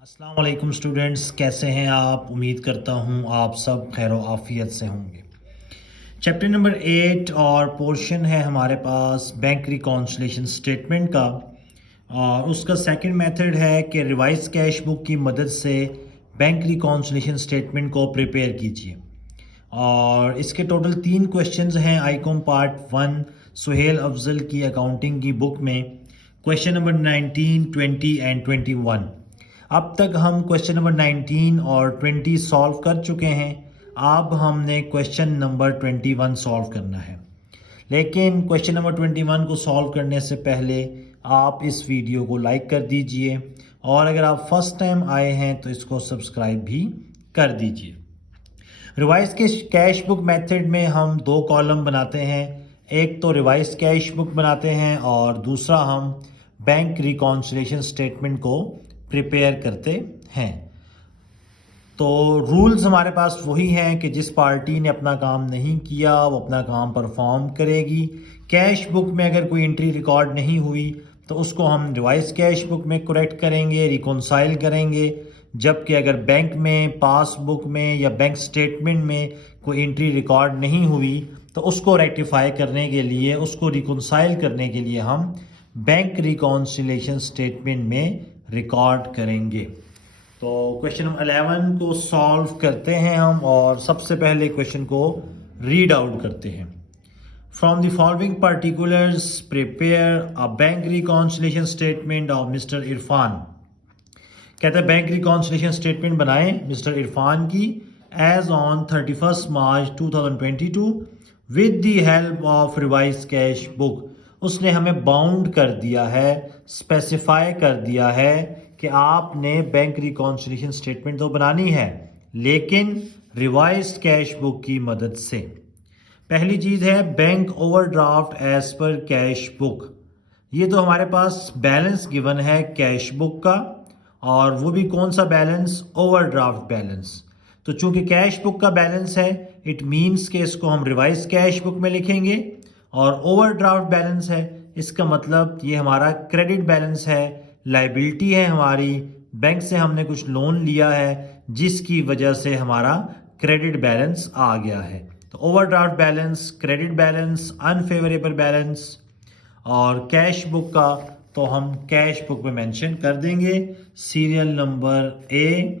अस्सलाम वालेकुम स्टूडेंट्स, कैसे हैं आप? उम्मीद करता हूं आप सब खैर आफियत से होंगे। चैप्टर नंबर 8 और पोर्शन है हमारे पास बैंक रिकॉन्सिलेशन स्टेटमेंट का। और उसका सेकंड मेथड है कि रिवाइज कैश बुक की मदद से बैंक रिकॉन्सिलेशन स्टेटमेंट को प्रिपेयर कीजिए। और इसके टोटल 3 क्वेश्चंस हैं आईकॉम पार्ट 1 सुहेल अफजल की अकाउंटिंग की बुक में। Question number 19, 20 and 21। अब तक हम क्वेश्चन नंबर 19 और 20 सॉल्व कर चुके हैं। अब हमने क्वेश्चन नंबर 21 सॉल्व करना है। लेकिन क्वेश्चन नंबर 21 को सॉल्व करने से पहले आप इस वीडियो को लाइक कर दीजिए और अगर आप फर्स्ट टाइम आए हैं तो इसको सब्सक्राइब भी कर दीजिए। रिवाइज के कैश बुक मेथड में हम 2 कॉलम बनाते हैं। एक तो रिवाइज कैश बुक बनाते हैं और दूसरा हम बैंक रिकॉन्सिलेशन स्टेटमेंट को प्रिपेयर करते हैं। तो रूल्स हमारे पास वही हैं कि जिस पार्टी ने अपना काम नहीं किया वो अपना काम परफॉर्म करेगी। कैश बुक में अगर कोई एंट्री रिकॉर्ड नहीं हुई तो उसको हम रिवाइज कैश बुक में करेक्ट करेंगे, रिकॉन्साइल करेंगे। जबकि अगर बैंक में, पासबुक में या बैंक स्टेटमेंट में कोई एंट्री रिकॉर्ड नहीं हुई तो उसको रेक्टिफाई करने के लिए, उसको रिकॉन्साइल करने के लिए हम बैंक रिकॉन्सिलेशन स्टेटमेंट में रिकॉर्ड करेंगे। तो क्वेश्चन नंबर 11 को सॉल्व करते हैं हम और सबसे पहले क्वेश्चन को रीड आउट करते हैं। From the following particulars prepare a bank reconciliation statement of mister Irfan. कहता है बैंक रिकॉन्सिलेशन स्टेटमेंट बनाएं मिस्टर इरफान की as on 31 March 2022 with the help of revise cash book. उसने हमें बाउंड कर दिया है, स्पेसिफाई कर दिया है कि आपने बैंक रिकॉन्सिलेशन स्टेटमेंट तो बनानी है लेकिन रिवाइज कैश बुक की मदद से। पहली चीज है bank overdraft as per cash book. ये तो हमारे पास बैलेंस गिवन है कैश बुक का और वो भी कौन सा बैलेंस? Overdraft balance. तो चूंकि कैश बुक का बैलेंस है इट मींस कि इसको हम रिवाइज कैश बुक में लिखेंगे। और ओवरड्राफ्ट बैलेंस है इसका मतलब ये हमारा क्रेडिट बैलेंस है, लाइबिलिटी है हमारी। बैंक से हमने कुछ लोन लिया है जिसकी वजह से हमारा क्रेडिट बैलेंस आ गया है। तो overdraft balance, credit balance, unfavourable balance. और कैश बुक का तो हम कैश बुक में मेंशन कर देंगे। सीरियल नंबर ए,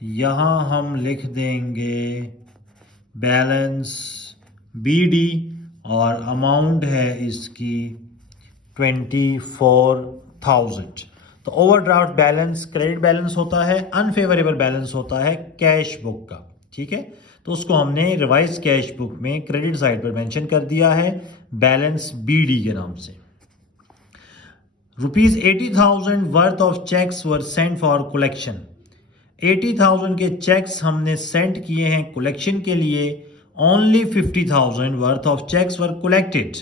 यहाँ हम लिख देंगे बैलेंस BD और अमाउंट है इसकी 24,000। तो ओवरड्राफ्ट बैलेंस क्रेडिट बैलेंस होता है, अनफेवरेबल बैलेंस होता है कैश बुक का। ठीक है, तो उसको हमने रिवाइज कैश बुक में क्रेडिट साइड पर मेंशन कर दिया है बैलेंस BD के नाम से। ₹80,000 worth of cheques were sent for collection. 80,000 के चेक्स हमने सेंड किए हैं कलेक्शन के लिए। Only 50,000 worth of cheques were collected.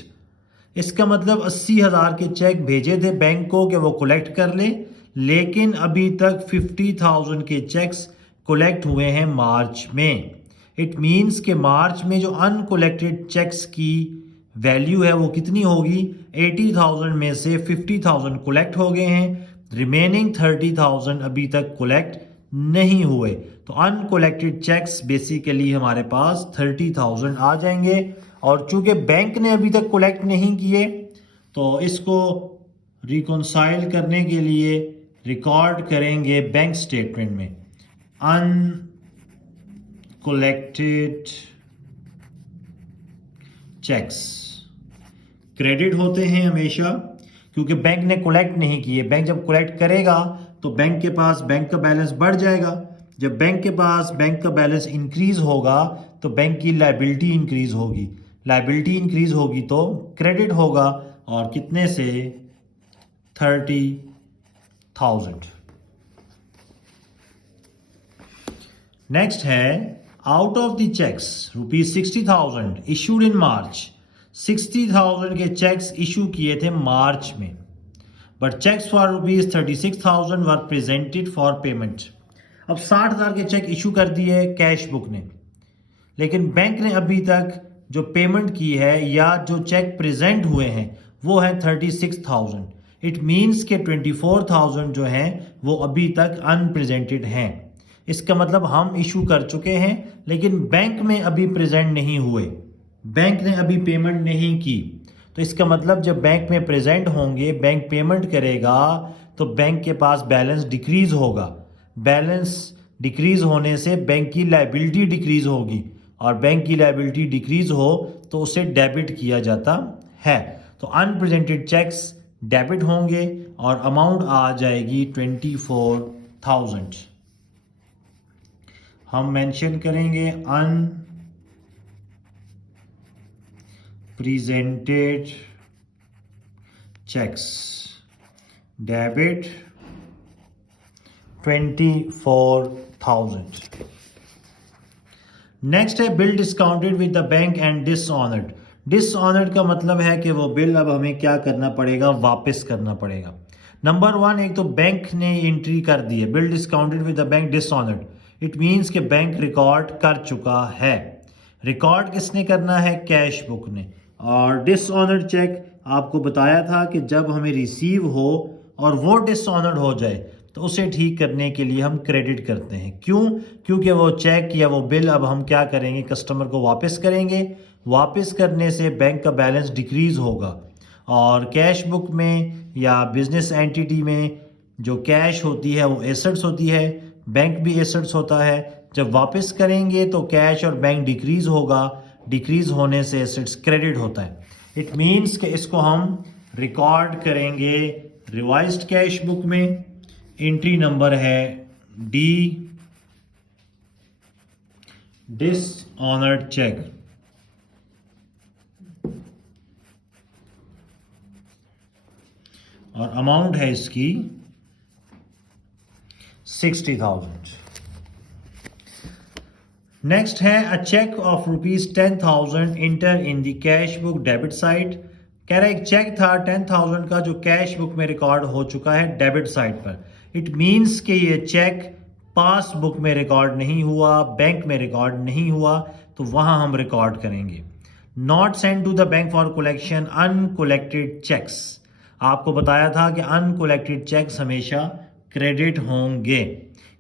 इसका मतलब 80,000 के चेक भेजे थे बैंक को कि वो कलेक्ट कर ले, लेकिन अभी तक 50,000 के चेक्स कलेक्ट हुए हैं मार्च में। इट मींस कि मार्च में जो अनकलेक्टेड चेक्स की वैल्यू है वो कितनी होगी? 80,000 में से 50,000 कलेक्ट हो गए हैं, रिमेनिंग 30,000 अभी तक कलेक्ट नहीं हुए। तो अनकलेक्टेड चेक्स बेसिकली हमारे पास 30,000 आ जाएंगे। और चूंकि बैंक ने अभी तक कलेक्ट नहीं किए तो इसको रिकॉन्साइल करने के लिए रिकॉर्ड करेंगे बैंक स्टेटमेंट में अनकलेक्टेड चेक्स। क्रेडिट होते हैं हमेशा क्योंकि बैंक ने कलेक्ट नहीं किए। बैंक जब कलेक्ट करेगा तो बैंक के पास बैंक का बैलेंस बढ़ जाएगा। जब बैंक के पास बैंक का बैलेंस इंक्रीज होगा तो बैंक की लायबिलिटी इंक्रीज होगी। लायबिलिटी इंक्रीज होगी तो क्रेडिट होगा और कितने से? 30,000। नेक्स्ट है out of the cheques ₹60,000 issued in March. 60,000 के चेक्स इशू किए थे मार्च में, but cheques for ₹36,000 were presented for payment. अब 60,000 के चेक इशू कर दिए कैश बुक ने, लेकिन बैंक ने अभी तक जो पेमेंट की है या जो चेक प्रेजेंट हुए हैं वो है 36,000। इट मीन्स के 24,000 जो हैं वो अभी तक अनप्रेजेंटेड हैं। इसका मतलब हम इशू कर चुके हैं लेकिन बैंक में अभी प्रेजेंट नहीं हुए, बैंक ने अभी पेमेंट नहीं की। तो इसका मतलब जब बैंक में प्रेजेंट होंगे, बैंक पेमेंट करेगा तो बैंक के पास बैलेंस डिक्रीज होगा। बैलेंस डिक्रीज होने से बैंक की लायबिलिटी डिक्रीज होगी और बैंक की लायबिलिटी डिक्रीज हो तो उसे डेबिट किया जाता है। तो अनप्रेजेंटेड चेक्स डेबिट होंगे और अमाउंट आ जाएगी 24,000। हम मेंशन करेंगे अनप्रेजेंटेड चेक्स डेबिट 24,000। नेक्स्ट है bill discounted with the bank and dishonoured. Dishonoured का मतलब है कि वो बिल अब हमें क्या करना पड़ेगा, वापस करना पड़ेगा। नंबर 1, एक तो बैंक ने एंट्री कर दी है, bill discounted with the bank dishonoured, it means कि बैंक रिकॉर्ड कर चुका है। रिकॉर्ड किसने करना है, कैश बुक ने। और डिसऑनर्ड चेक आपको बताया था कि जब हमें रिसीव हो और वो डिसऑनर्ड हो जाए तो उसे ठीक करने के लिए हम क्रेडिट करते हैं। क्यों? क्योंकि वो चेक या वो बिल अब हम क्या करेंगे, कस्टमर को वापस करेंगे। वापस करने से बैंक का बैलेंस डिक्रीज होगा और कैश बुक में या बिजनेस एंटिटी में जो कैश होती है वो एसेट्स होती है, बैंक भी एसेट्स होता है। जब वापस करेंगे तो कैश और बैंक डिक्रीज होगा, डिक्रीज होने से एसेट्स क्रेडिट होता है। इट मीन्स कि इसको हम रिकॉर्ड करेंगे रिवाइज्ड कैश बुक में। एंट्री नंबर है डी, डिसऑनर्ड चेक। और अमाउंट है इसकी 60,000। नेक्स्ट है a cheque of ₹10,000 enter in the cash book debit side. कह रहा है एक चेक था 10,000 का जो कैश बुक में रिकॉर्ड हो चुका है डेबिट साइड पर। इट मीन्स कि ये चेक पासबुक में रिकॉर्ड नहीं हुआ, बैंक में रिकॉर्ड नहीं हुआ, तो वहां हम रिकॉर्ड करेंगे। Not send to the bank for collection uncollected cheques. आपको बताया था कि अनकोलेक्टेड चेक्स हमेशा क्रेडिट होंगे।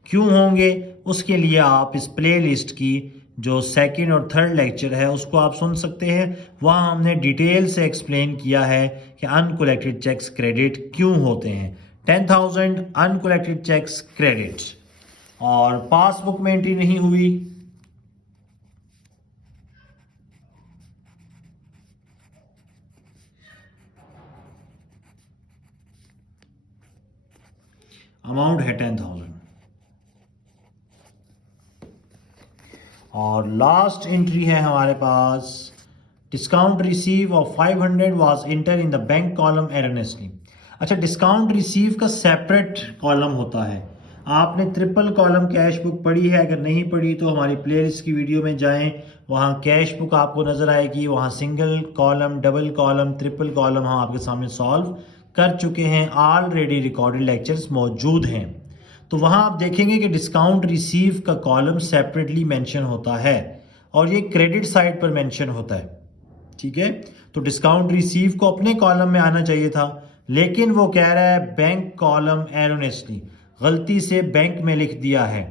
क्यों होंगे? उसके लिए आप इस प्लेलिस्ट की जो सेकंड और थर्ड लेक्चर है उसको आप सुन सकते हैं। वहां हमने डिटेल से एक्सप्लेन किया है कि अनकोलेक्टेड चेक्स क्रेडिट क्यों होते हैं। 10,000 अनकोलेक्टेड चेक्स क्रेडिट और पासबुक में एंट्री नहीं हुई, अमाउंट है 10,000। और लास्ट एंट्री है हमारे पास discount receive of 500 was enter in the bank column earnestly. अच्छा, डिस्काउंट रिसीव का सेपरेट कॉलम होता है। आपने ट्रिपल कॉलम कैश बुक पढ़ी है, अगर नहीं पढ़ी तो हमारी प्लेलिस्ट की वीडियो में जाएं, वहाँ कैश बुक आपको नजर आएगी। वहाँ single column, double column, triple column हम आपके सामने सॉल्व कर चुके हैं। ऑलरेडी रिकॉर्डेड लेक्चर्स मौजूद हैं। तो वहाँ आप देखेंगे कि डिस्काउंट रिसीव का कॉलम सेपरेटली मेंशन होता है और ये क्रेडिट साइड पर मेंशन होता है। ठीक है, तो डिस्काउंट रिसीव को अपने कॉलम में आना चाहिए था, लेकिन वो कह रहा है बैंक कॉलम एरोनेस्टली, गलती से बैंक में लिख दिया है।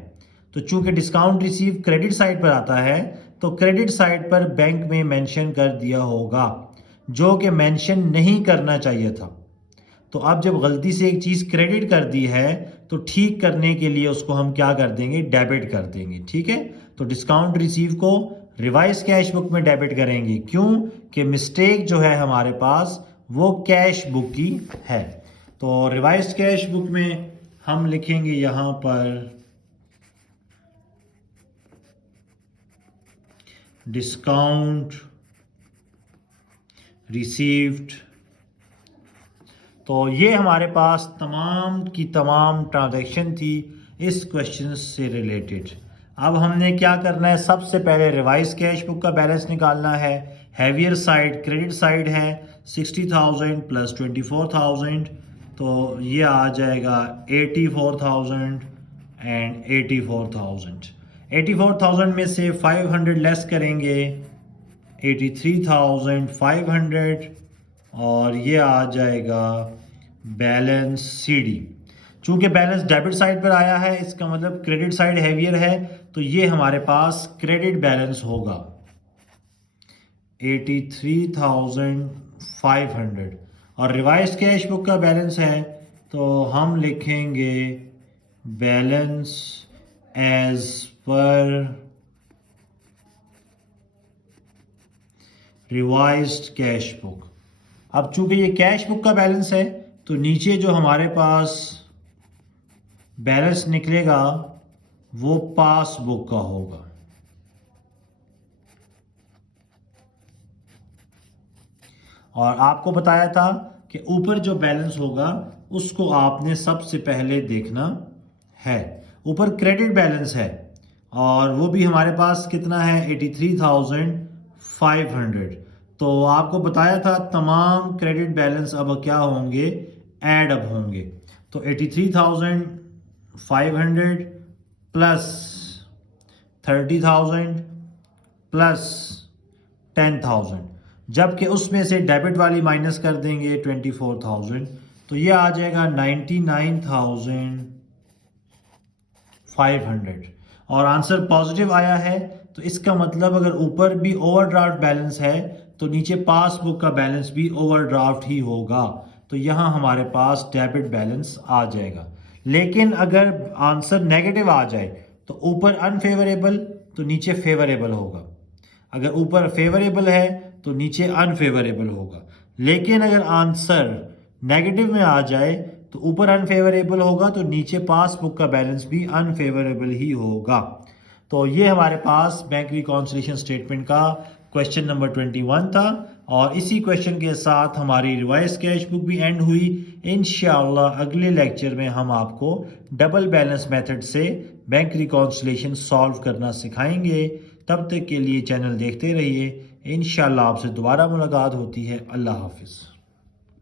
तो चूंकि डिस्काउंट रिसीव क्रेडिट साइड पर आता है तो क्रेडिट साइड पर बैंक में मेंशन कर दिया होगा, जो कि मेंशन नहीं करना चाहिए था। तो अब जब गलती से एक चीज क्रेडिट कर दी है तो ठीक करने के लिए उसको हम क्या कर देंगे, डेबिट कर देंगे। ठीक है, तो डिस्काउंट रिसीव को रिवाइज कैश बुक में डेबिट करेंगे। क्यों? कि मिस्टेक जो है हमारे पास वो कैश बुक की है। तो रिवाइज कैश बुक में हम लिखेंगे यहां पर डिस्काउंट रिसीव्ड। तो ये हमारे पास तमाम की तमाम ट्रांजैक्शन थी इस क्वेश्चन से रिलेटेड। अब हमने क्या करना है, सबसे पहले रिवाइज कैश बुक का बैलेंस निकालना है। हैवियर साइड क्रेडिट साइड है 60,000 प्लस 24,000, तो ये आ जाएगा 84,000 एंड 84,000। 84,000 में से 500 लेस करेंगे 83,500 और ये आ जाएगा बैलेंस CD। चूंकि बैलेंस डेबिट साइड पर आया है, इसका मतलब क्रेडिट साइड हैवियर है, तो ये हमारे पास क्रेडिट बैलेंस होगा 83,500। और रिवाइज्ड कैश बुक का बैलेंस है तो हम लिखेंगे balance as per revised cash book. अब चूंकि ये कैश बुक का बैलेंस है तो नीचे जो हमारे पास बैलेंस निकलेगा वो पासबुक का होगा। और आपको बताया था कि ऊपर जो बैलेंस होगा उसको आपने सबसे पहले देखना है। ऊपर क्रेडिट बैलेंस है और वो भी हमारे पास कितना है 83,500। तो आपको बताया था तमाम क्रेडिट बैलेंस अब क्या होंगे, ऐड अप होंगे। तो 83,500 प्लस 30,000 प्लस 10,000, जबकि उसमें से डेबिट वाली माइनस कर देंगे 24,000, तो ये आ जाएगा 99,500। और आंसर पॉजिटिव आया है तो इसका मतलब अगर ऊपर भी ओवरड्राफ्ट बैलेंस है तो नीचे पासबुक का बैलेंस भी ओवरड्राफ्ट ही होगा, तो यहाँ हमारे पास डेबिट बैलेंस आ जाएगा। लेकिन अगर आंसर नेगेटिव आ जाए तो ऊपर अनफेवरेबल तो नीचे फेवरेबल होगा, अगर ऊपर फेवरेबल है तो नीचे अनफेवरेबल होगा। लेकिन अगर आंसर नेगेटिव में आ जाए तो ऊपर अनफेवरेबल होगा तो नीचे पासबुक का बैलेंस भी अनफेवरेबल ही होगा। तो ये हमारे पास बैंक रिकॉन्सिलिएशन स्टेटमेंट का क्वेश्चन नंबर 21 था और इसी क्वेश्चन के साथ हमारी रिवाइज कैश बुक भी एंड हुई। इंशाअल्लाह अगले लेक्चर में हम आपको डबल बैलेंस मेथड से बैंक रिकॉन्सिलिएशन सॉल्व करना सिखाएंगे। तब तक के लिए चैनल देखते रहिए। इंशाअल्लाह आपसे दोबारा मुलाकात होती है। अल्लाह हाफिज़।